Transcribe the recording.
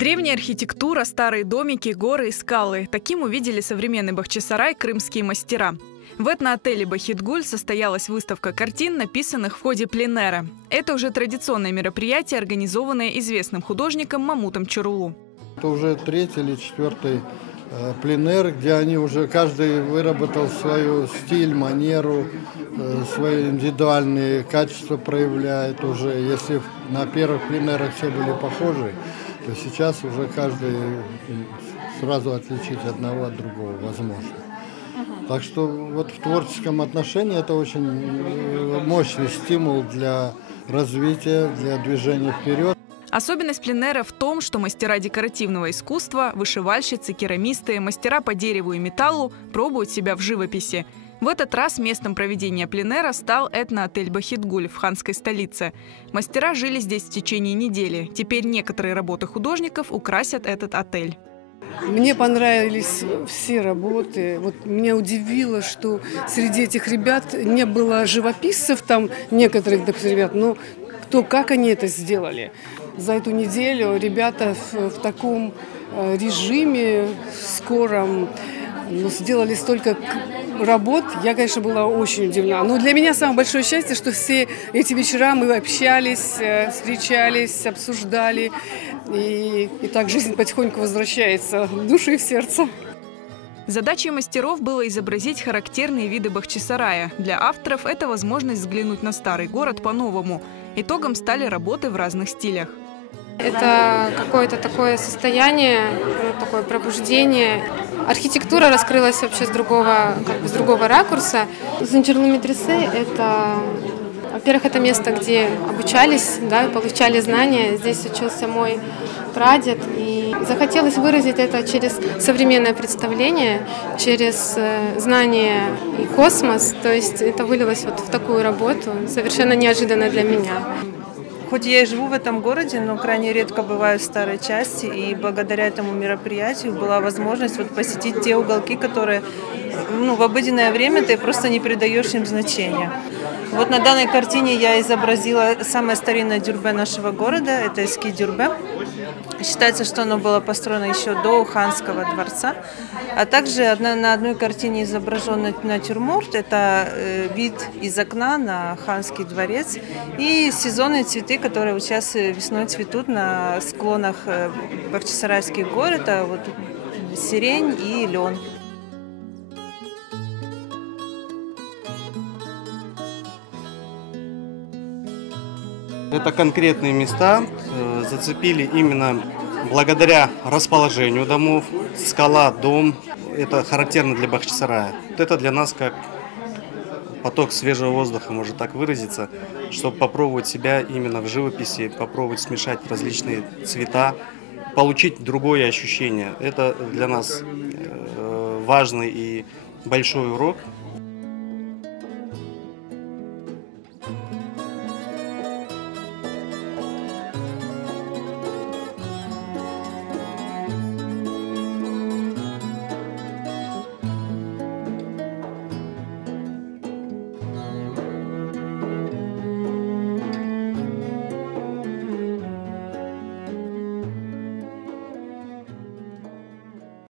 Древняя архитектура, старые домики, горы и скалы. Таким увидели современный Бахчисарай крымские мастера. В этноотеле «Бахитгуль» состоялась выставка картин, написанных в ходе пленэра. Это уже традиционное мероприятие, организованное известным художником Мамутом Чарулу. Это уже третий или четвертый пленэр, где они уже каждый выработал свой стиль, манеру, свои индивидуальные качества проявляет уже. Если на первых пленэрах все были похожи, то сейчас уже каждый сразу отличить одного от другого возможно. Так что вот в творческом отношении это очень мощный стимул для развития, для движения вперед. Особенность пленэра в том, что мастера декоративного искусства, вышивальщицы, керамисты, мастера по дереву и металлу пробуют себя в живописи. В этот раз местом проведения пленэра стал этноотель «Бахитгуль» в ханской столице. Мастера жили здесь в течение недели. Теперь некоторые работы художников украсят этот отель. Мне понравились все работы. Вот меня удивило, что среди этих ребят не было живописцев, там некоторых ребят, но как они это сделали. За эту неделю ребята в таком режиме скором сделали столько работ. Я, конечно, была очень удивлена. Но для меня самое большое счастье, что все эти вечера мы общались, встречались, обсуждали. И так жизнь потихоньку возвращается в душу и в сердце. Задачей мастеров было изобразить характерные виды Бахчисарая. Для авторов это возможность взглянуть на старый город по-новому. Итогом стали работы в разных стилях. Это какое-то такое состояние, такое пробуждение. Архитектура раскрылась вообще с другого ракурса. Зинчирлы медресе – это, во-первых, это место, где обучались, да, получали знания. Здесь учился мой прадед. И захотелось выразить это через современное представление, через знание и космос. То есть это вылилось вот в такую работу, совершенно неожиданно для меня. Хоть я и живу в этом городе, но крайне редко бываю в старой части, и благодаря этому мероприятию была возможность посетить те уголки, которые в обыденное время ты просто не придаешь им значения. Вот на данной картине я изобразила самое старинное дюрбе нашего города, это эски дюрбе. Считается, что оно было построено еще до ханского дворца. А также на одной картине изображен натюрморт, это вид из окна на ханский дворец, и сезонные цветы, которые сейчас весной цветут на склонах Бахчисарайских гор, это сирень и лен. Это конкретные места зацепили именно благодаря расположению домов. Скала, дом – это характерно для Бахчисарая. Это для нас как поток свежего воздуха, можно так выразиться, чтобы попробовать себя именно в живописи, попробовать смешать различные цвета, получить другое ощущение. Это для нас важный и большой урок.